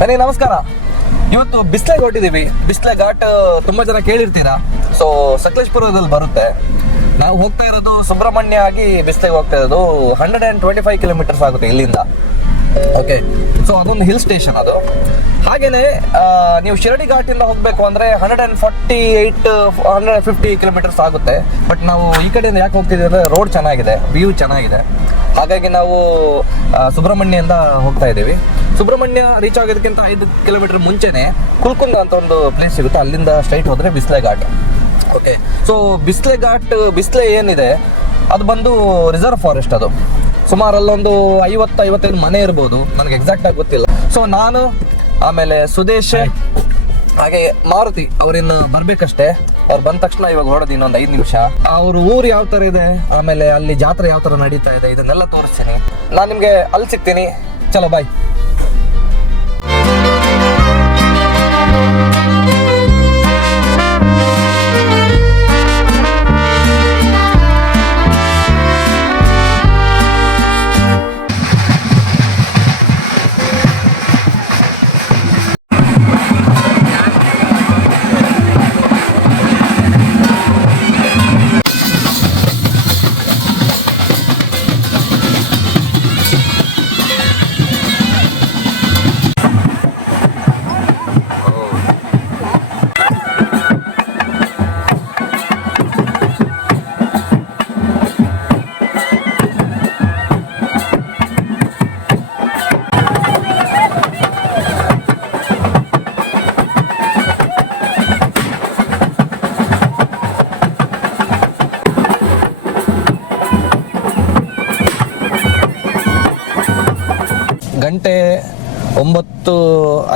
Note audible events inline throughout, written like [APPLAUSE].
ನೆನ್ನೆ ನಮಸ್ಕಾರ. ಇವತ್ತು ಬಿಸ್ಲೆ ಹೊಟ್ಟಿದ್ದೀವಿ ಬಿಸ್ಲೆ ಘಾಟ್ ತುಂಬಾ ಜನ ಕೇಳಿರ್ತೀರಾ? ಸೊ ಸಕಲೇಶ್ಪುರದಲ್ಲಿ ಬರುತ್ತೆ. ಹೋಗ್ತಾ ಇರೋದು ಸುಬ್ರಹ್ಮಣ್ಯ ಆಗಿ ಬಿಸ್ತೈ ಹೋಗ್ತಾ ಇರೋದು hundred and twenty five kilometers ಆಗುತ್ತೆ ಇಲ್ಲಿಂದ. ಓಕೆ ಸೊ ಅದೊಂದು ಹಿಲ್ ಸ್ಟೇಷನ್ ಅದು. ಹಾಗೇನೆ ನೀವು ಶಿರಡಿ ಘಾಟಿಂದ ಹೋಗಬೇಕು ಅಂದ್ರೆ hundred and forty eight hundred fifty kilometers ಆಗುತ್ತೆ. ಬಟ್ ನಾವು ಈ ಕಡೆಯಿಂದ ಯಾಕೆ ಹೋಗ್ತಿದ್ದೀವಿ ಅಂದರೆ ರೋಡ್ ಚೆನ್ನಾಗಿದೆ ವ್ಯೂ ಚೆನ್ನಾಗಿದೆ. ಹಾಗಾಗಿ ನಾವು ಸುಬ್ರಹ್ಮಣ್ಯದಿಂದ ಹೋಗ್ತಾ ಇದ್ದೀವಿ. ಸುಬ್ರಹ್ಮಣ್ಯ ರೀಚ್ ಆಗೋದಕ್ಕಿಂತ ಐದು ಕಿಲೋಮೀಟರ್ ಮುಂಚೆನೆ ಕುಲ್ಕುಂದ ಅಂತ ಒಂದು ಪ್ಲೇಸ್ ಸಿಗುತ್ತೆ. ಅಲ್ಲಿಂದ ಸ್ಟ್ರೈಟ್ ಹೋದರೆ ಬಿಸ್ಲೆ ಘಾಟ್ ಓಕೆ ಸೊ ಬಿಸ್ಲೆ ಘಾಟ್, ಬಿಸ್ಲೆ ಏನಿದೆ, ಅದು ಬಂದು ರಿಸರ್ವ್ ಫಾರೆಸ್ಟ್ ಅದು. ಸುಮಾರು ಅಲ್ಲೊಂದು ಐವತ್ತು, ಐವತ್ತೈದು ಮನೆ ಇರ್ಬೋದು, ನನಗೆ ಎಕ್ಸಾಕ್ಟ್ ಆಗಿ ಗೊತ್ತಿಲ್ಲ. ಸೊ ನಾನು, ಆಮೇಲೆ ಸುದೇಶ್, ಹಾಗೆ ಮಾರುತಿ, ಅವ್ರಿನ್ನ ಬರ್ಬೇಕಷ್ಟೇ. ಅವ್ರು ಬಂದ ತಕ್ಷಣ ಇವಾಗ ಹೊಡೋದು ಇನ್ನೊಂದು ಐದು ನಿಮಿಷ. ಅವ್ರ ಊರು ಯಾವ ತರ ಇದೆ, ಆಮೇಲೆ ಅಲ್ಲಿ ಜಾತ್ರೆ ಯಾವ ತರ ನಡೀತಾ ಇದೆ, ಇದನ್ನೆಲ್ಲ ತೋರಿಸ್ತೀನಿ. ನಾನು ನಿಮ್ಗೆ ಅಲ್ಲಿ ಸಿಗ್ತೀನಿ. ಚಲೋ ಬಾಯ್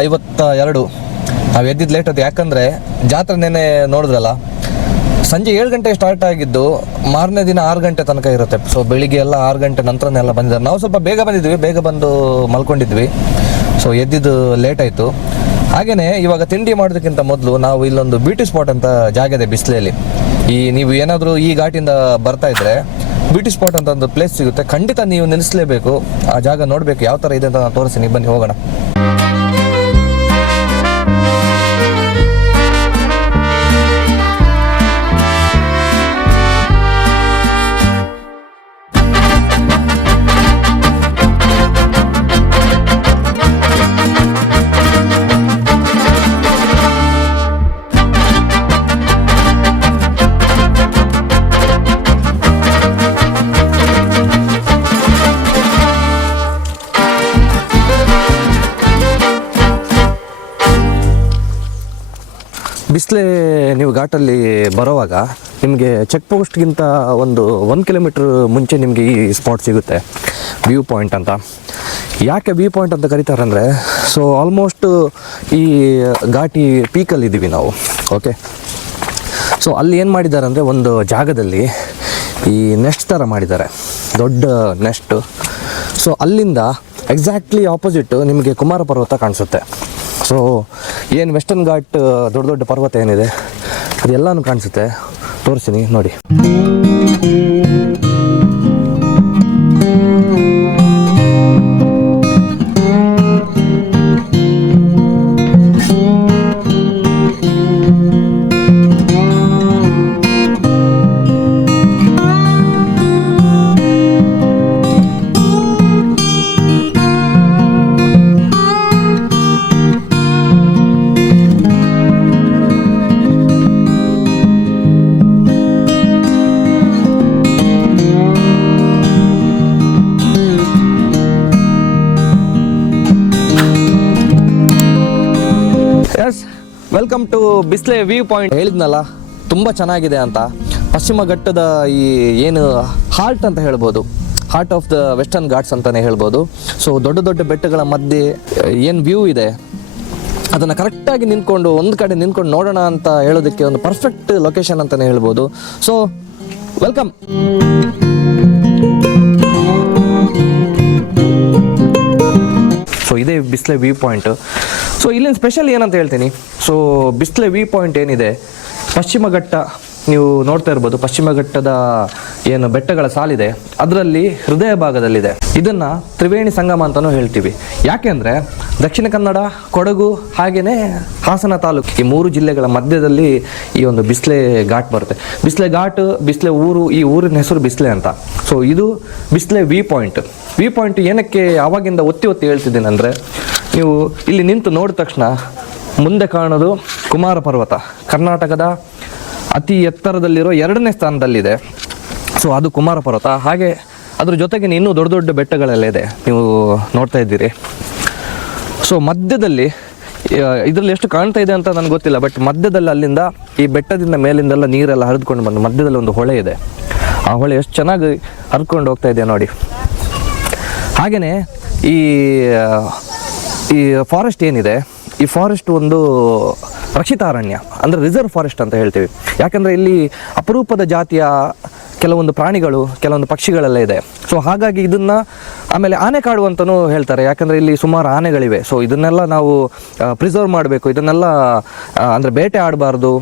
ಐವತ್ತ ಎರಡು ನಾವು ಎದ್ದಿದ್ದು ಲೇಟ್ ಅದು ಯಾಕಂದರೆ ಜಾತ್ರೆ ನೆನೆ ನೋಡಿದ್ರಲ್ಲ, ಸಂಜೆ ಏಳು ಗಂಟೆ ಸ್ಟಾರ್ಟ್ ಆಗಿದ್ದು ಮಾರನೇ ದಿನ ಆರು ಗಂಟೆ ತನಕ ಇರುತ್ತೆ. ಸೊ ಬೆಳಿಗ್ಗೆ ಎಲ್ಲ ಆರು ಗಂಟೆ ನಂತರನೇ ಎಲ್ಲ ಬಂದಿದ್ದಾರೆ. ನಾವು ಸ್ವಲ್ಪ ಬೇಗ ಬಂದಿದ್ವಿ, ಬೇಗ ಬಂದು ಮಲ್ಕೊಂಡಿದ್ವಿ. ಸೊ ಎದ್ದಿದ್ದು ಲೇಟ್ ಆಯಿತು. ಹಾಗೆಯೇ ಇವಾಗ ತಿಂಡಿ ಮಾಡೋದಕ್ಕಿಂತ ಮೊದಲು ನಾವು ಇಲ್ಲೊಂದು ಬ್ಯೂಟಿ ಸ್ಪಾಟ್ ಅಂತ ಜಾಗ ಇದೆ ಬಿಸಿಲಲ್ಲಿ. ಈ ನೀವು ಏನಾದರೂ ಈ ಘಾಟಿಂದ ಬರ್ತಾ ಇದ್ದರೆ ಬ್ಯೂಟಿ ಸ್ಪಾಟ್ ಅಂತ ಒಂದು ಪ್ಲೇಸ್ ಸಿಗುತ್ತೆ. ಖಂಡಿತ ನೀವು ನಿಲ್ಲಿಸಲೇಬೇಕು. ಆ ಜಾಗ ನೋಡಬೇಕು. ಯಾವ ಥರ ಇದೆ ಅಂತ ನಾನು ತೋರಿಸ್ತೀನಿ. ಬನ್ನಿ, ಹೋಗೋಣ. ನೀವು ಘಾಟಲ್ಲಿ ಬರೋವಾಗ ನಿಮಗೆ ಚೆಕ್ ಪೋಸ್ಟ್ಗಿಂತ ಒಂದು ಒಂದು ಕಿಲೋಮೀಟ್ರ್ ಮುಂಚೆ ನಿಮಗೆ ಈ ಸ್ಪಾಟ್ ಸಿಗುತ್ತೆ ವ್ಯೂ ಪಾಯಿಂಟ್ ಅಂತ. ಯಾಕೆ ವ್ಯೂ ಪಾಯಿಂಟ್ ಅಂತ ಕರೀತಾರೆ ಅಂದರೆ ಸೊ ಆಲ್ಮೋಸ್ಟ್ ಈ ಘಾಟಿ ಪೀಕಲ್ಲಿ ಇದ್ದೀವಿ ನಾವು ಓಕೆ ಸೊ ಅಲ್ಲಿ ಏನು ಮಾಡಿದ್ದಾರೆ ಅಂದರೆ ಒಂದು ಜಾಗದಲ್ಲಿ ಈ ನೆಸ್ಟ್ ಥರ ಮಾಡಿದ್ದಾರೆ, ದೊಡ್ಡ ನೆಸ್ಟ್ ಸೊ ಅಲ್ಲಿಂದ ಎಕ್ಸಾಕ್ಟ್ಲಿ ಆಪೋಸಿಟ್ ನಿಮಗೆ ಕುಮಾರ ಪರ್ವತ ಕಾಣಿಸುತ್ತೆ. ಸೊ ಏನು ವೆಸ್ಟರ್ನ್ ಘಾಟ್, ದೊಡ್ಡ ದೊಡ್ಡ ಪರ್ವತ ಏನಿದೆ? ಅದೆಲ್ಲನೂ ಕಾಣಿಸುತ್ತೆ. ತೋರಿಸ್ತೀನಿ ನೋಡಿ. Yes welcome to Bisle view point ಹೇಳಿದ್ನಲ್ಲ ತುಂಬ ಚೆನ್ನಾಗಿದೆ ಅಂತ. ಪಶ್ಚಿಮ ಘಟ್ಟದ ಈ ಏನು ಹಾರ್ಟ್ ಅಂತ ಹೇಳ್ಬೋದು heart of the Western Ghats ಅಂತಲೇ ಹೇಳ್ಬೋದು. ಸೊ ದೊಡ್ಡ ದೊಡ್ಡ ಬೆಟ್ಟಗಳ ಮಧ್ಯೆ ಏನು ವ್ಯೂ ಇದೆ? ಅದನ್ನು ಕರೆಕ್ಟಾಗಿ ನಿಂತ್ಕೊಂಡು ಒಂದು ಕಡೆ ನಿಂತ್ಕೊಂಡು ನೋಡೋಣ ಅಂತ ಹೇಳೋದಕ್ಕೆ ಒಂದು ಪರ್ಫೆಕ್ಟ್ ಲೊಕೇಶನ್ ಅಂತಲೇ ಹೇಳ್ಬೋದು. ಸೊ ವೆಲ್ಕಮ್ ಸೊ ಇದೇ ಬಿಸ್ಲೆ ವ್ಯೂ ಪಾಯಿಂಟ್ ಸೊ ಇಲ್ಲಿನ ಸ್ಪೆಷಲ್ ಏನಂತ ಹೇಳ್ತೀನಿ. ಸೊ ಬಿಸ್ಲೆ ವಿ ಪಾಯಿಂಟ್ ಏನಿದೆ? ಪಶ್ಚಿಮ ಘಟ್ಟ ನೀವು ನೋಡ್ತಾ ಇರ್ಬೋದು. ಪಶ್ಚಿಮ ಘಟ್ಟದ ಏನು ಬೆಟ್ಟಗಳ ಸಾಲಿದೆ. ಅದರಲ್ಲಿ ಹೃದಯ ಭಾಗದಲ್ಲಿದೆ. ಇದನ್ನ ತ್ರಿವೇಣಿ ಸಂಗಮ ಅಂತಾನೂ ಹೇಳ್ತೀವಿ. ಯಾಕೆಂದ್ರೆ ದಕ್ಷಿಣ ಕನ್ನಡ, ಕೊಡಗು ಹಾಗೆಯೇ ಹಾಸನ ತಾಲೂಕು ಈ ಮೂರು ಜಿಲ್ಲೆಗಳ ಮಧ್ಯದಲ್ಲಿ ಈ ಒಂದು ಬಿಸ್ಲೆ ಘಾಟ್ ಬರುತ್ತೆ. ಬಿಸ್ಲೆ ಘಾಟ್, ಬಿಸ್ಲೆ ಊರು, ಈ ಊರಿನ ಹೆಸರು ಬಿಸ್ಲೆ ಅಂತ. ಸೊ ಇದು Bisle view point view point ಏನಕ್ಕೆ ಯಾವಾಗಿಂದ ಒತ್ತಿ ಒತ್ತಿ ಹೇಳ್ತಿದ್ದೀನಿ ಅಂದರೆ ನೀವು ಇಲ್ಲಿ ನಿಂತು ನೋಡಿದ ತಕ್ಷಣ ಮುಂದೆ ಕಾಣೋದು ಕುಮಾರ ಪರ್ವತ. ಕರ್ನಾಟಕದ ಅತಿ ಎತ್ತರದಲ್ಲಿರೋ ಎರಡನೇ ಸ್ಥಾನದಲ್ಲಿದೆ. ಸೊ ಅದು ಕುಮಾರ ಪರ್ವತ. ಹಾಗೆ ಅದ್ರ ಜೊತೆಗೆ ಇನ್ನೂ ದೊಡ್ಡ ದೊಡ್ಡ ಬೆಟ್ಟಗಳೆಲ್ಲ ಇದೆ. ನೀವು ನೋಡ್ತಾ ಇದ್ದೀರಿ. ಸೊ ಮಧ್ಯದಲ್ಲಿ ಇದರಲ್ಲಿ ಎಷ್ಟು ಕಾಣ್ತಾ ಇದೆ ಅಂತ ನನಗೆ ಗೊತ್ತಿಲ್ಲ ಬಟ್ ಮಧ್ಯದಲ್ಲಿ ಅಲ್ಲಿಂದ ಈ ಬೆಟ್ಟದಿಂದ ಮೇಲಿಂದೆಲ್ಲ ನೀರೆಲ್ಲ ಹರಿದುಕೊಂಡು ಬಂದು ಮಧ್ಯದಲ್ಲಿ ಒಂದು ಹೊಳೆ ಇದೆ. ಆ ಹೊಳೆ ಎಷ್ಟು ಚೆನ್ನಾಗಿ ಹರ್ಕೊಂಡು ಹೋಗ್ತಾ ಇದೆ ನೋಡಿ. ಹಾಗೆಯೇ ಈ ಈ ಫಾರೆಸ್ಟ್ ಏನಿದೆ, ಈ ಫಾರೆಸ್ಟ್ ಒಂದು ರಕ್ಷಿತ ಅರಣ್ಯ, ಅಂದರೆ ರಿಸರ್ವ್ ಫಾರೆಸ್ಟ್ ಅಂತ ಹೇಳ್ತೀವಿ. ಯಾಕಂದರೆ ಇಲ್ಲಿ ಅಪರೂಪದ ಜಾತಿಯ ಕೆಲವೊಂದು ಪ್ರಾಣಿಗಳು, ಕೆಲವೊಂದು ಪಕ್ಷಿಗಳೆಲ್ಲ ಇದೆ. ಸೊ ಹಾಗಾಗಿ ಇದನ್ನು ಆಮೇಲೆ ಆನೆ ಕಾಡು ಅಂತಲೂ ಹೇಳ್ತಾರೆ. ಯಾಕಂದರೆ ಇಲ್ಲಿ ಸುಮಾರು ಆನೆಗಳಿವೆ. ಸೊ ಇದನ್ನೆಲ್ಲ ನಾವು ಪ್ರಿಸರ್ವ್ ಮಾಡಬೇಕು. ಇದನ್ನೆಲ್ಲ ಅಂದರೆ ಬೇಟೆ ಆಡಬಾರ್ದು.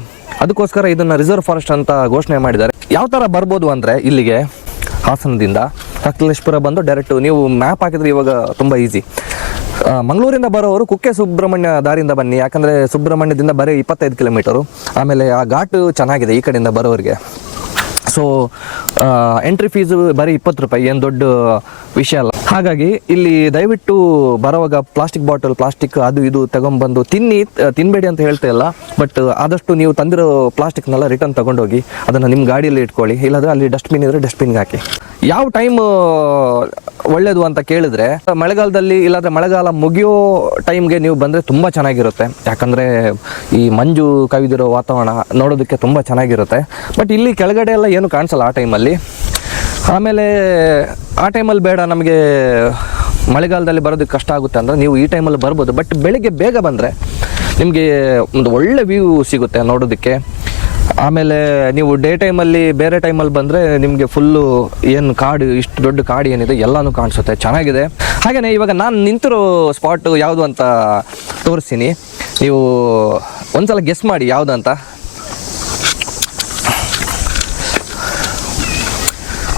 ಅದಕ್ಕೋಸ್ಕರ ಇದನ್ನು ರಿಸರ್ವ್ ಫಾರೆಸ್ಟ್ ಅಂತ ಘೋಷಣೆ ಮಾಡಿದ್ದಾರೆ. ಯಾವ ಥರ ಬರ್ಬೋದು ಅಂದರೆ ಇಲ್ಲಿಗೆ ಹಾಸನದಿಂದ ಕಕ್ಕಲೇಶ್ಪುರ ಬಂದು ಡೈರೆಕ್ಟ್ ನೀವು ಮ್ಯಾಪ್ ಹಾಕಿದ್ರೆ ಇವಾಗ ತುಂಬ ಈಸಿ ಮಂಗಳೂರಿಂದ ಬರೋವರು ಕುಕ್ಕೆ ಸುಬ್ರಹ್ಮಣ್ಯ ದಾರಿಯಿಂದ ಬನ್ನಿ. ಯಾಕಂದರೆ ಸುಬ್ರಹ್ಮಣ್ಯದಿಂದ ಬರೀ ಇಪ್ಪತ್ತೈದು ಕಿಲೋಮೀಟರು ಆಮೇಲೆ ಆ ಘಾಟು ಚೆನ್ನಾಗಿದೆ ಈ ಕಡೆಯಿಂದ ಬರೋರಿಗೆ. ಸೊ ಎಂಟ್ರಿ ಫೀಸ್ ಬರೀ ಇಪ್ಪತ್ತು ರೂಪಾಯಿ, ಏನು ದೊಡ್ಡ ವಿಷಯ ಅಲ್ಲ. ಹಾಗಾಗಿ ಇಲ್ಲಿ ದಯವಿಟ್ಟು ಬರುವಾಗ ಪ್ಲಾಸ್ಟಿಕ್ ಬಾಟಲ್ ಪ್ಲಾಸ್ಟಿಕ್ ಅದು ಇದು ತಗೊಂಬಂದು ತಿನ್ನಿ ತಿನ್ನಬೇಡಿ ಅಂತ ಹೇಳ್ತಾ ಇಲ್ಲ. ಬಟ್ ಆದಷ್ಟು ನೀವು ತಂದಿರೋ ಪ್ಲಾಸ್ಟಿಕ್ನೆಲ್ಲ ರಿಟರ್ನ್ ತಗೊಂಡೋಗಿ ಅದನ್ನು ನಿಮ್ಮ ಗಾಡಿಯಲ್ಲಿ ಇಟ್ಕೊಳ್ಳಿ. ಇಲ್ಲಾಂದ್ರೆ ಅಲ್ಲಿ ಡಸ್ಟ್ಬಿನ್ ಇದ್ರೆ ಡಸ್ಟ್ಬಿನ್ಗೆ ಹಾಕಿ. ಯಾವ ಟೈಮ್ ಒಳ್ಳೆಯದು ಅಂತ ಕೇಳಿದ್ರೆ, ಮಳೆಗಾಲದಲ್ಲಿ ಇಲ್ಲಾಂದರೆ ಮಳೆಗಾಲ ಮುಗಿಯೋ ಟೈಮ್ಗೆ ನೀವು ಬಂದರೆ ತುಂಬ ಚೆನ್ನಾಗಿರುತ್ತೆ. ಯಾಕಂದರೆ ಈ ಮಂಜು ಕವಿದಿರೋ ವಾತಾವರಣ ನೋಡೋದಕ್ಕೆ ತುಂಬ ಚೆನ್ನಾಗಿರುತ್ತೆ. ಬಟ್ ಇಲ್ಲಿ ಕೆಳಗಡೆ ಎಲ್ಲ ಏನು ಕಾಣಿಸಲ್ಲ ಆ ಟೈಮಲ್ಲಿ. ಆಮೇಲೆ ಆ ಟೈಮಲ್ಲಿ ಬೇಡ ನಮಗೆ ಮಳೆಗಾಲದಲ್ಲಿ ಬರೋದಕ್ಕೆ ಕಷ್ಟ ಆಗುತ್ತೆ ಅಂದರೆ ನೀವು ಈ ಟೈಮಲ್ಲಿ ಬರ್ಬೋದು. ಬಟ್ ಬೆಳಿಗ್ಗೆ ಬೇಗ ಬಂದರೆ ನಿಮಗೆ ಒಂದು ಒಳ್ಳೆ ವ್ಯೂ ಸಿಗುತ್ತೆ ನೋಡೋದಕ್ಕೆ. ಆಮೇಲೆ ನೀವು ಡೇ ಟೈಮಲ್ಲಿ ಬೇರೆ ಟೈಮಲ್ಲಿ ಬಂದರೆ ನಿಮಗೆ ಫುಲ್ಲು ಏನು ಕಾಡು, ಇಷ್ಟು ದೊಡ್ಡ ಕಾಡು ಏನಿದೆ ಎಲ್ಲನೂ ಕಾಣಿಸುತ್ತೆ, ಚೆನ್ನಾಗಿದೆ. ಹಾಗೆಯೇ ಇವಾಗ ನಾನು ನಿಂತಿರೋ ಸ್ಪಾಟು ಯಾವುದು ಅಂತ ತೋರಿಸ್ತೀನಿ. ನೀವು ಒಂದ್ಸಲ ಗೆಸ್ ಮಾಡಿ ಯಾವುದು ಅಂತ.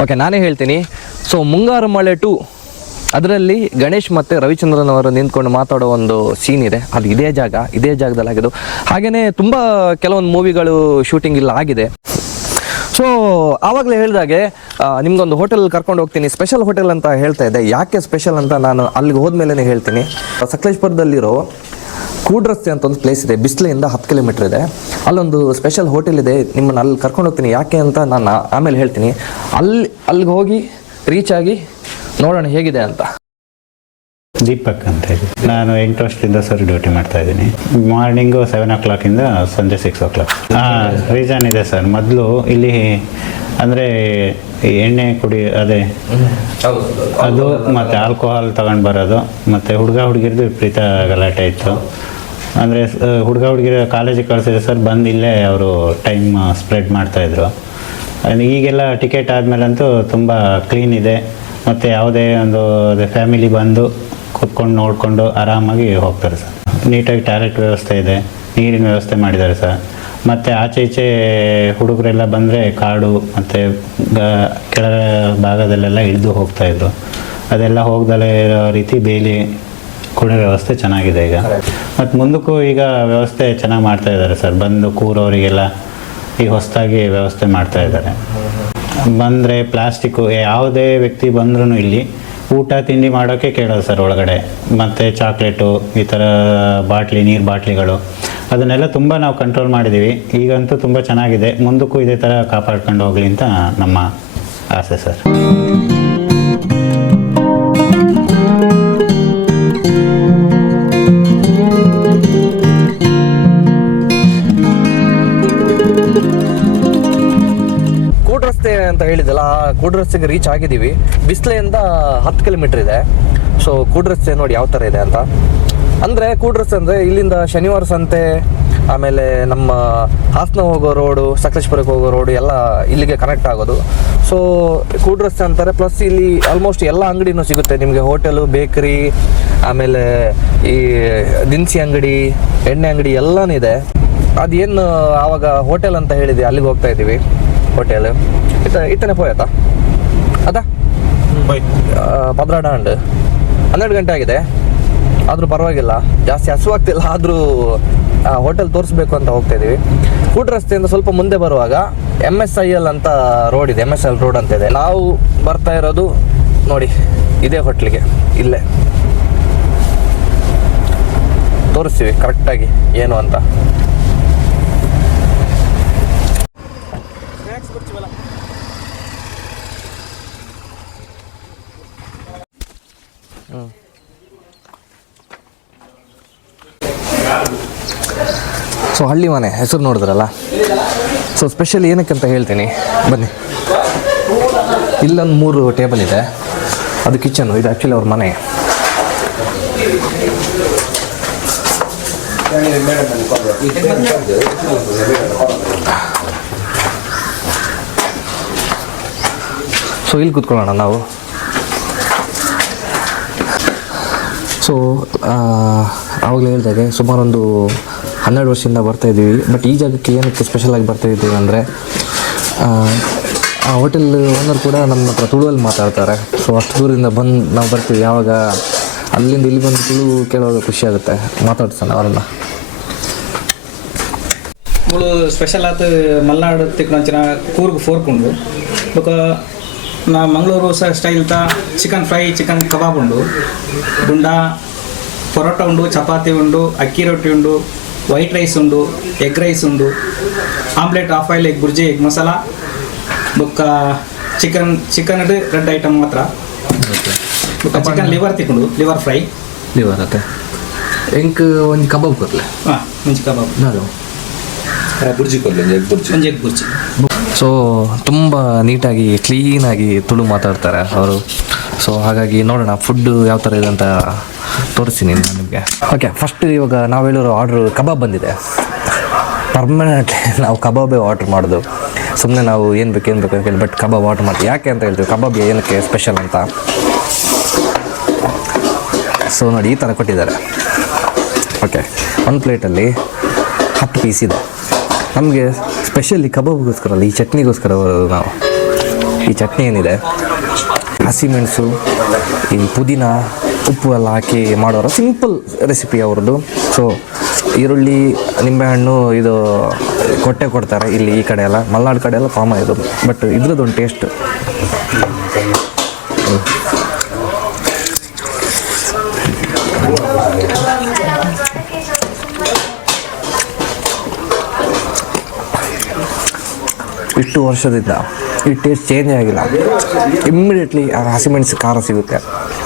ಓಕೆ ನಾನೇ ಹೇಳ್ತೀನಿ. ಸೊ ಮುಂಗಾರು ಮಳೆ ಟು ಅದರಲ್ಲಿ ಗಣೇಶ್ ಮತ್ತು ರವಿಚಂದ್ರನ್ ಅವರು ನಿಂತ್ಕೊಂಡು ಮಾತಾಡೋ ಒಂದು ಸೀನ್ ಇದೆ. ಅದು ಇದೇ ಜಾಗ, ಇದೇ ಜಾಗದಲ್ಲಿ ಆಗಿದ್ದು. ಹಾಗೆಯೇ ತುಂಬ ಕೆಲವೊಂದು ಮೂವಿಗಳು ಶೂಟಿಂಗ್ ಇಲ್ಲ ಆಗಿದೆ. ಸೊ ಆವಾಗಲೇ ಹೇಳಿದಾಗೆ ನಿಮ್ಗೊಂದು ಹೋಟೆಲ್ ಕರ್ಕೊಂಡು ಹೋಗ್ತೀನಿ. ಸ್ಪೆಷಲ್ ಹೋಟೆಲ್ ಅಂತ ಹೇಳ್ತಾ ಇದ್ದೆ. ಯಾಕೆ ಸ್ಪೆಷಲ್ ಅಂತ ನಾನು ಅಲ್ಲಿಗೆ ಹೋದ್ಮೇಲೆ ಹೇಳ್ತೀನಿ. ಸಕಲೇಶ್ಪುರದಲ್ಲಿರೋ ಕೂಡ್ ರಸ್ತೆ ಅಂತ ಒಂದು ಪ್ಲೇಸ್ ಇದೆ. ಬಿಸ್ಲೆಯಿಂದ ಹತ್ತು ಕಿಲೋಮೀಟರ್ ಇದೆ. ಅಲ್ಲೊಂದು ಸ್ಪೆಷಲ್ ಹೋಟೆಲ್ ಇದೆ. ನಿಮ್ಮನ್ನು ಅಲ್ಲಿ ಕರ್ಕೊಂಡು ಹೋಗ್ತೀನಿ. ಯಾಕೆ ಅಂತ ನಾನು ಆಮೇಲೆ ಹೇಳ್ತೀನಿ. ಅಲ್ಲಿ ಅಲ್ಲಿಗೆ ಹೋಗಿ ರೀಚ್ ಆಗಿ ನೋಡೋಣ ಹೇಗಿದೆ ಅಂತ. ದೀಪಕ್ ಅಂತ ಹೇಳಿ. ನಾನು ಎಂಟು ವರ್ಷದಿಂದ ಸರ್ ಡ್ಯೂಟಿ ಮಾಡ್ತಾ ಇದ್ದೀನಿ. ಮಾರ್ನಿಂಗು ಸೆವೆನ್ ಓ ಕ್ಲಾಕಿಂದ ಸಂಜೆ ಸಿಕ್ಸ್ ಓ ಕ್ಲಾಕ್ ಹಾಂ ರೀಸನ್ ಇದೆ ಸರ್. ಮೊದಲು ಇಲ್ಲಿ ಅಂದರೆ ಎಣ್ಣೆ ಕುಡಿ, ಅದೇ ಅದು ಮತ್ತು ಆಲ್ಕೋಹಾಲ್ ತಗೊಂಡು ಬರೋದು, ಮತ್ತು ಹುಡುಗ ಹುಡುಗಿರ್ದು ವಿಪರೀತ ಗಲಾಟೆ ಇತ್ತು. ಅಂದರೆ ಹುಡುಗ ಹುಡುಗಿರ ಕಾಲೇಜಿಗೆ ಕಳಿಸಿದ್ರೆ ಸರ್ ಬಂದು ಇಲ್ಲೇ ಅವರು ಟೈಮ್ ಸ್ಪ್ರೆಡ್ ಮಾಡ್ತಾಯಿದ್ರು ಈಗೆಲ್ಲ ಟಿಕೆಟ್ ಆದಮೇಲಂತೂ ತುಂಬ ಕ್ಲೀನ್ ಇದೆ. ಮತ್ತು ಯಾವುದೇ ಒಂದು ಫ್ಯಾಮಿಲಿ ಬಂದು ಕೂತ್ಕೊಂಡು ನೋಡಿಕೊಂಡು ಆರಾಮಾಗಿ ಹೋಗ್ತಾರೆ ಸರ್. ನೀಟಾಗಿ ಟಾಯ್ಲೆಟ್ ವ್ಯವಸ್ಥೆ ಇದೆ, ನೀರಿನ ವ್ಯವಸ್ಥೆ ಮಾಡಿದ್ದಾರೆ ಸರ್. ಮತ್ತು ಆಚೆ ಈಚೆ ಹುಡುಗರೆಲ್ಲ ಬಂದರೆ ಕಾಡು, ಮತ್ತು ಗ ಕೆಳ ಭಾಗದಲ್ಲೆಲ್ಲ ಇಳಿದು ಹೋಗ್ತಾಯಿದ್ರು ಅದೆಲ್ಲ ಹೋಗ್ದಲೇ ಇರೋ ರೀತಿ ಬೇಲಿ ಕೂಡ ವ್ಯವಸ್ಥೆ ಚೆನ್ನಾಗಿದೆ ಈಗ. ಮತ್ತು ಮುಂದಕ್ಕೂ ಈಗ ವ್ಯವಸ್ಥೆ ಚೆನ್ನಾಗಿ ಮಾಡ್ತಾ ಇದ್ದಾರೆ ಸರ್. ಬಂದು ಕೂರೋರಿಗೆಲ್ಲ ಈಗ ಹೊಸದಾಗಿ ವ್ಯವಸ್ಥೆ ಮಾಡ್ತಾ ಇದ್ದಾರೆ. ಬಂದರೆ ಪ್ಲಾಸ್ಟಿಕ್ಕು ಯಾವುದೇ ವ್ಯಕ್ತಿ ಬಂದ್ರೂ ಇಲ್ಲಿ ಊಟ ತಿಂಡಿ ಮಾಡೋಕ್ಕೆ ಕೇಳೋದು ಸರ್ ಒಳಗಡೆ. ಮತ್ತು ಚಾಕ್ಲೇಟು ಈ ಥರ ಬಾಟ್ಲಿ, ನೀರು ಬಾಟ್ಲಿಗಳು, ಅದನ್ನೆಲ್ಲ ತುಂಬ ನಾವು ಕಂಟ್ರೋಲ್ ಮಾಡಿದ್ದೀವಿ ಈಗಂತೂ ತುಂಬ ಚೆನ್ನಾಗಿದೆ. ಮುಂದಕ್ಕೂ ಇದೇ ಥರ ಕಾಪಾಡ್ಕೊಂಡು ಹೋಗಲಿ ಅಂತ ನಮ್ಮ ಆಸೆ ಸರ್. ಹೇಳಿದಲ್ಲ ಆ ಕೂಡ್ರಸ್ಸಿಗೆ ರೀಚ್ ಆಗಿದ್ದೀವಿ. ಬಿಸ್ಲೆಯಿಂದ ಹತ್ತು ಕಿಲೋಮೀಟರ್ ಇದೆ. ಸೊ ಕೂಡ್ರಸ್ತೆ ನೋಡಿ ಯಾವ ಥರ ಇದೆ ಅಂತ. ಅಂದರೆ ಕೂಡ್ರಸ್ಸೆ ಅಂದರೆ ಇಲ್ಲಿಂದ ಶನಿವಾರ ಸಂತೆ, ಆಮೇಲೆ ನಮ್ಮ ಹಾಸನ ಹೋಗೋ ರೋಡು ಸಕಲೇಶ್ಪುರಕ್ಕೆ ಹೋಗೋ ರೋಡು ಎಲ್ಲ ಇಲ್ಲಿಗೆ ಕನೆಕ್ಟ್ ಆಗೋದು. ಸೊ ಕೂಡ್ ರಸ್ತೆ ಅಂತಾರೆ ಪ್ಲಸ್ ಇಲ್ಲಿ ಆಲ್ಮೋಸ್ಟ್ ಎಲ್ಲ ಅಂಗಡಿನೂ ಸಿಗುತ್ತೆ. ನಿಮಗೆ ಹೋಟೆಲು ಬೇಕರಿ ಆಮೇಲೆ ಈ ದಿನಸಿ ಅಂಗಡಿ, ಎಣ್ಣೆ ಅಂಗಡಿ ಎಲ್ಲನೂ ಇದೆ. ಅದೇನು ಆವಾಗ ಹೋಟೆಲ್ ಅಂತ ಹೇಳಿದ್ವಿ ಅಲ್ಲಿಗೆ ಹೋಗ್ತಾ ಇದ್ದೀವಿ. ಹೋಟೆಲ್ ಇತ ಇತ್ತನೆ ಪೋಯತಾ ಅದಾ ಪದ್ರಾಡಾಂಡ್ ಹನ್ನೆರಡು ಗಂಟೆ ಆಗಿದೆ ಆದರೂ ಪರವಾಗಿಲ್ಲ ಜಾಸ್ತಿ ಹಸುವಾಗ್ತಿಲ್ಲ. ಆದರೂ ಹೋಟೆಲ್ ತೋರಿಸ್ಬೇಕು ಅಂತ ಹೋಗ್ತಾ ಇದ್ದೀವಿ ಕೂಟ ರಸ್ತೆಯಿಂದ ಸ್ವಲ್ಪ ಮುಂದೆ ಬರುವಾಗ ಎಂ ಎಸ್ ಐ ಎಲ್ ಅಂತ ರೋಡ್ ಇದೆ. ಎಂ ಎಸ್ ಎಲ್ ರೋಡ್ ಅಂತ ಇದೆ. ನಾವು ಬರ್ತಾ ಇರೋದು ನೋಡಿ ಇದೇ ಹೋಟ್ಲಿಗೆ ಇಲ್ಲೇ. ತೋರಿಸ್ತೀವಿ. ಕರೆಕ್ಟಾಗಿ ಏನು ಅಂತ. ಸೊ ಹಳ್ಳಿ ಮನೆ, ಹೆಸರು ನೋಡಿದ್ರಲ್ಲ? ಸೊ ಸ್ಪೆಷಲ್ ಏನಕ್ಕೆ ಅಂತ ಹೇಳ್ತೀನಿ. ಬನ್ನಿ. ಇಲ್ಲೊಂದು ಮೂರು ಟೇಬಲ್ ಇದೆ. ಅದು ಕಿಚನು ಇದು ಆ್ಯಕ್ಚುಲಿ ಅವ್ರ ಮನೆ. ಸೊ ಇಲ್ಲಿ ಕೂತ್ಕೊಳ್ಳೋಣ ನಾವು. ಸೊ ಆವಾಗಲೇ ಹೇಳಿದಾಗೆ ಸುಮಾರು ಒಂದು ಹನ್ನೆರಡು ವರ್ಷದಿಂದ ಬರ್ತಾ ಇದ್ದೀವಿ. ಬಟ್ ಈ ಜಾಗಕ್ಕೆ ಏನಕ್ಕೆ ಸ್ಪೆಷಲ್ ಆಗಿ ಬರ್ತಾ ಇದ್ದೀವಿ ಅಂದರೆ, ಆ ಹೋಟೆಲ್ ಓನರ್ ಕೂಡ ನಮ್ಮ ಹತ್ರ ತುಳುವಲ್ಲಿ ಮಾತಾಡ್ತಾರೆ. ಸೊ ಅಷ್ಟು ದೂರದಿಂದ ಬಂದು ನಾವು ಬರ್ತೀವಿ. ಯಾವಾಗ ಅಲ್ಲಿಂದ ಇಲ್ಲಿ ಬಂದು ತುಳು ಕೇಳುವಾಗ ಖುಷಿ ಆಗುತ್ತೆ. ಮಾತಾಡ್ತಾನೆ ಅವರೆಲ್ಲ ಮುಳು ಸ್ಪೆಷಲ್ ಆತ ಮಲ್ನಾಡು ತಿಕ್ಕೊಂಚಿನ ಕೂರ್ಗ್ ಫೋರ್ಕ್ ಉಂಡು ಬೊಕ ನಾ ಮಂಗಳೂರು ಸ್ಟೈಲ್ ತ ಚಿಕನ್ ಫ್ರೈ ಚಿಕನ್ ಕಬಾಬ್ ಉಂಡು ಗುಂಡ, ಪರೋಟ ಉಂಡು ಚಪಾತಿ ಉಂಡು ಅಕ್ಕಿ ರೊಟ್ಟಿ ಉಂಡು ವೈಟ್ ರೈಸ್ ಉಂಡು ಎಗ್ ರೈಸ್ ಉಂಡು omelette half boil egg burji egg masala ಬುಕ್ಕ ಚಿಕನ್ ಚಿಕನ್ ರೆಡ್ ಐಟಮ್ ಮಾತ್ರ. ಬೊಕ್ಕ ಚಿಕನ್ ಲಿವರ್ ತಿಕ್ಕೊಂಡು ಲಿವರ್ ಫ್ರೈ ಲಿವರ್ ಅತ್ತೆ ಎಂಕ್ ಒಂದು ಕಬಾಬ್ ಕೊರ್ಲೆ ಹಾಂ ಮುಂಚೆ ಕಬಾಬ್ ನಾನು ಬುರ್ಜಿ ಕೊಡ್ಲಿ ಎಗ್ ಬುರ್ಜಿ. ಒಂಜಿ ಎಗ್ ಬುರ್ಜಿ. ಸೊ ತುಂಬ ನೀಟಾಗಿ ಕ್ಲೀನಾಗಿ ತುಳು ಮಾತಾಡ್ತಾರೆ ಅವರು. ಸೊ ಹಾಗಾಗಿ ನೋಡೋಣ ಫುಡ್ಡು ಯಾವ ಥರ ಇದೆ ಅಂತ ತೋರಿಸ್ತೀನಿ ನಾನು ನಿಮಗೆ. ಓಕೆ ಫಸ್ಟ್ ಇವಾಗ ನಾವು ಹೇಳಿರೋ ಆರ್ಡ್ರ್ ಕಬಾಬ್ ಬಂದಿದೆ. ಪರ್ಮನೆಂಟ್ಲಿ [LAUGHS] ನಾವು ಕಬಾಬೇ ಆರ್ಡ್ರ್ ಮಾಡೋದು. ಸುಮ್ಮನೆ ನಾವು ಏನು ಬೇಕು ಏನು ಬೇಕು ಅಂತ ಹೇಳಿ ಬಟ್ ಕಬಾಬ್ ಆರ್ಡ್ರ್ ಮಾಡ್ತೀವಿ. ಯಾಕೆ ಅಂತ ಹೇಳ್ತೀವಿ ಕಬಾಬ್ ಏನಕ್ಕೆ ಸ್ಪೆಷಲ್ ಅಂತ. ಸೊ ನೋಡಿ, ಈ ಥರ ಕೊಟ್ಟಿದ್ದಾರೆ. ಓಕೆ ಒಂದು ಪ್ಲೇಟಲ್ಲಿ ಹತ್ತು ಪೀಸ್ ಇದೆ. ನಮಗೆ ಸ್ಪೆಷಲಿ ಕಬಾಬ್ಗೋಸ್ಕರ ಅಲ್ಲ ಈ ಚಟ್ನಿಗೋಸ್ಕರ ಬರೋದು ನಾವು. ಈ ಚಟ್ನಿ ಏನಿದೆ? ಹಸಿಮೆಣಸು ಈ ಪುದೀನ, ಉಪ್ಪು ಎಲ್ಲ ಹಾಕಿ ಮಾಡೋರ. ಸಿಂಪಲ್ ರೆಸಿಪಿ ಅವ್ರದ್ದು. ಸೊ ಈರುಳ್ಳಿ, ನಿಂಬೆಹಣ್ಣು, ಇದು ಕೊಟ್ಟೆ ಕೊಡ್ತಾರೆ ಇಲ್ಲಿ ಈ ಕಡೆ ಎಲ್ಲ. ಮಲ್ನಾಡು ಕಡೆ ಎಲ್ಲ ಕಾಮ ಇದು. ಬಟ್ ಇದ್ರದ್ದೊಂದು ಟೇಸ್ಟ್ ಇಷ್ಟು ವರ್ಷದಿಂದ ಈ ಟೇಸ್ಟ್ ಚೇಂಜೇ ಆಗಿಲ್ಲ. ಇಮ್ಮಿಡಿಯೇಟ್ಲಿ ಹಸಿಮೆಣಸು ಖಾರ ಸಿಗುತ್ತೆ.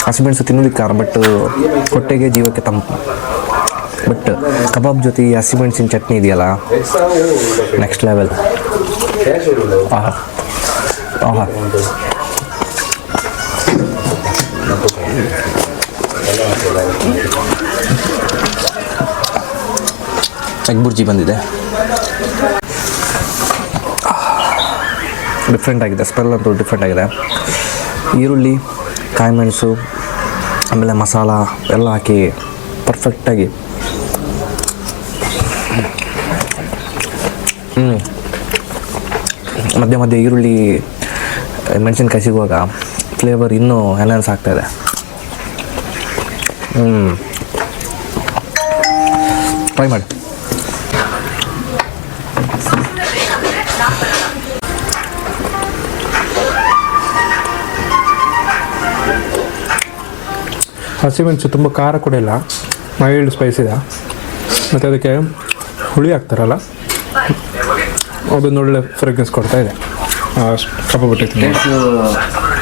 ಹಸಿಮೆಣಸು ತಿನ್ನೋದಕ್ಕೆ ಖಾರ ಬಟ್ ಹೊಟ್ಟೆಗೆ ಜೀವಕ್ಕೆ ತಂಪು. ಬಟ್ ಕಬಾಬ್ ಜೊತೆ ಈ ಹಸಿಮೆಣಸಿನ ಚಟ್ನಿ ಇದೆಯಲ್ಲ ನೆಕ್ಸ್ಟ್ ಲೆವೆಲ್ ಆಹಾ. ಆಹಾ. ಬುರ್ಜಿ ಬಂದಿದೆ. ಡಿಫ್ರೆಂಟ್ ಆಗಿದೆ. ಸ್ಪೆಲ್ ಅಂತೂ ಡಿಫ್ರೆಂಟ್ ಆಗಿದೆ. ಈರುಳ್ಳಿ ಕಾಯಿಮೆಣಸು ಆಮೇಲೆ ಮಸಾಲ ಎಲ್ಲ ಹಾಕಿ ಪರ್ಫೆಕ್ಟಾಗಿ ಹ್ಞೂ ಮಧ್ಯೆ ಮಧ್ಯೆ ಈರುಳ್ಳಿ, ಮೆಣಸಿನ್ಕಾಯಿ ಸಿಗುವಾಗ ಫ್ಲೇವರ್ ಇನ್ನೂ ಎನ್ಹಾನ್ಸ್ ಆಗ್ತಾಯಿದೆ ಹ್ಞೂ ಟ್ರೈ ಮಾಡಿ. ಹಸಿಮೆಣಸು ತುಂಬ ಖಾರ ಕೂಡ ಇಲ್ಲ. ಮೈಲ್ಡ್ ಸ್ಪೈಸ್ ಇದೆ. ಮತ್ತು ಅದಕ್ಕೆ ಹುಳಿ ಹಾಕ್ತಾರಲ್ಲ? ಅದೊಂದು ಒಳ್ಳೆ ಫ್ರೆಗ್ರೆನ್ಸ್ ಕೊಡ್ತಾ ಇದೆ. ಕಪ್ಪಬಿಟ್ಟು ಬಿಟ್ಟಿತ್ತು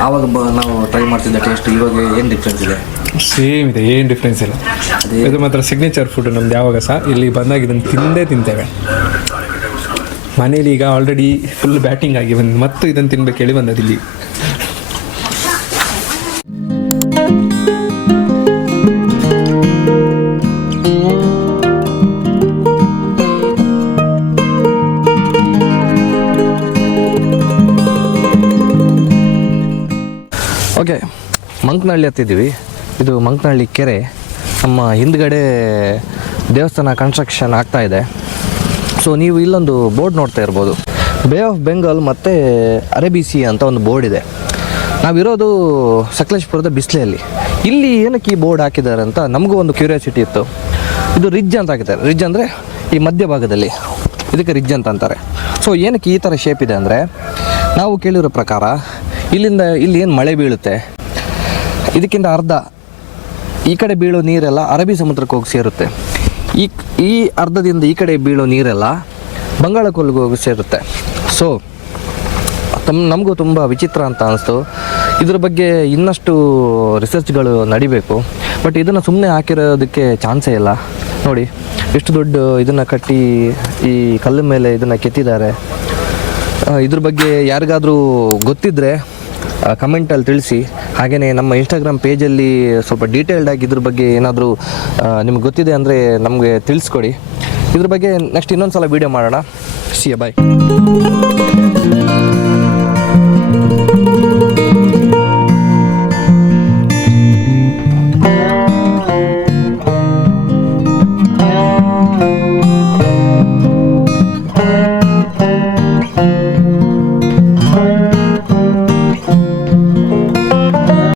ಆವಾಗ ಬ ನಾವು ಟ್ರೈ ಮಾಡ್ತಿದ್ದ ಟೇಸ್ಟ್ ಇವಾಗ ಏನು ಡಿಫ್ರೆನ್ಸ್ ಇದೆ? ಸೇಮ್ ಇದೆ ಏನು ಡಿಫ್ರೆನ್ಸ್ ಇಲ್ಲ. ಇದು ಮಾತ್ರ ಸಿಗ್ನೇಚರ್ ಫುಡ್ ನಮ್ದು ಯಾವಾಗ ಸಹ ಇಲ್ಲಿ ಬಂದಾಗ ಇದನ್ನು ತಿಂದೇ ತಿಂತೇವೆ. ಮನೇಲಿ ಈಗ ಆಲ್ರೆಡಿ ಫುಲ್ ಬ್ಯಾಟಿಂಗ್ ಆಗಿ ಬಂದು ಮತ್ತು ಇದನ್ನು ತಿನ್ಬೇಕು ಹೇಳಿ ಬಂದದ್ದು ಓಕೆ ಮಂಕನಹಳ್ಳಿ ಹತ್ತಿದ್ದೀವಿ. ಇದು ಮಂಕನಹಳ್ಳಿ ಕೆರೆ. ನಮ್ಮ ಹಿಂದ್ಗಡೆ ದೇವಸ್ಥಾನ ಕನ್ಸ್ಟ್ರಕ್ಷನ್ ಆಗ್ತಾ ಇದೆ. ಸೊ ನೀವು ಇಲ್ಲೊಂದು ಬೋರ್ಡ್ ನೋಡ್ತಾ ಇರ್ಬೋದು. ಬೇ ಆಫ್ ಬೆಂಗಾಲ್ ಮತ್ತು ಅರೇಬಿಸಿ ಅಂತ ಒಂದು ಬೋರ್ಡ್ ಇದೆ. ನಾವಿರೋದು ಸಕಲೇಶ್ಪುರದ ಬಿಸಿಲೆಯಲ್ಲಿ. ಇಲ್ಲಿ ಏನಕ್ಕೆ ಈ ಬೋರ್ಡ್ ಹಾಕಿದ್ದಾರೆ ಅಂತ ನಮಗೂ ಒಂದು ಕ್ಯೂರಿಯಾಸಿಟಿ ಇತ್ತು. ಇದು ರಿಜ್ ಅಂತ ಹಾಕಿದ್ದಾರೆ. ರಿಜ್ ಅಂದರೆ ಈ ಮಧ್ಯಭಾಗದಲ್ಲಿ ಇದಕ್ಕೆ ರಿಜ್ ಅಂತ ಅಂತಾರೆ. ಸೊ ಏನಕ್ಕೆ ಈ ಥರ ಶೇಪ್ ಇದೆ ಅಂದರೆ, ನಾವು ಕೇಳಿರೋ ಪ್ರಕಾರ ಇಲ್ಲಿಂದ ಇಲ್ಲಿ ಏನು ಮಳೆ ಬೀಳುತ್ತೆ? ಇದಕ್ಕಿಂತ ಅರ್ಧ ಈ ಕಡೆ ಬೀಳೋ ನೀರೆಲ್ಲ ಅರಬ್ಬಿ ಸಮುದ್ರಕ್ಕೆ ಹೋಗಿ ಸೇರುತ್ತೆ. ಈ ಈ ಅರ್ಧದಿಂದ ಈ ಕಡೆ ಬೀಳೋ ನೀರೆಲ್ಲ ಬಂಗಾಳ ಕೊಲ್ಲಿಗೆ ಹೋಗಿ ಸೇರುತ್ತೆ. ಸೊ ತಮ್ಮ ನಮಗೂ ತುಂಬ ವಿಚಿತ್ರ ಅಂತ ಅನಿಸ್ತು. ಇದ್ರ ಬಗ್ಗೆ ಇನ್ನಷ್ಟು ರಿಸರ್ಚ್ಗಳು ನಡಿಬೇಕು. ಬಟ್ ಇದನ್ನು ಸುಮ್ಮನೆ ಹಾಕಿರೋದಕ್ಕೆ ಚಾನ್ಸೇ ಇಲ್ಲ. ನೋಡಿ ಎಷ್ಟು ದೊಡ್ಡ ಇದನ್ನು ಕಟ್ಟಿ ಈ ಕಲ್ಲು ಮೇಲೆ ಇದನ್ನು ಕೆತ್ತಿದ್ದಾರೆ. ಇದ್ರ ಬಗ್ಗೆ ಯಾರಿಗಾದರೂ ಗೊತ್ತಿದ್ದರೆ ಕಮೆಂಟಲ್ಲಿ ತಿಳಿಸಿ. ಹಾಗೆಯೇ ನಮ್ಮ ಇನ್ಸ್ಟಾಗ್ರಾಮ್ ಪೇಜಲ್ಲಿ ಸ್ವಲ್ಪ ಡೀಟೇಲ್ಡಾಗಿ ಇದ್ರ ಬಗ್ಗೆ ಏನಾದರೂ ನಿಮ್ಗೆ ಗೊತ್ತಿದೆ ಅಂದರೆ ನಮಗೆ ತಿಳಿಸ್ಕೊಡಿ. ಇದ್ರ ಬಗ್ಗೆ ನೆಕ್ಸ್ಟ್ ಇನ್ನೊಂದು ಸಲ ವೀಡಿಯೋ ಮಾಡೋಣ ಸಿ ಬಾಯ್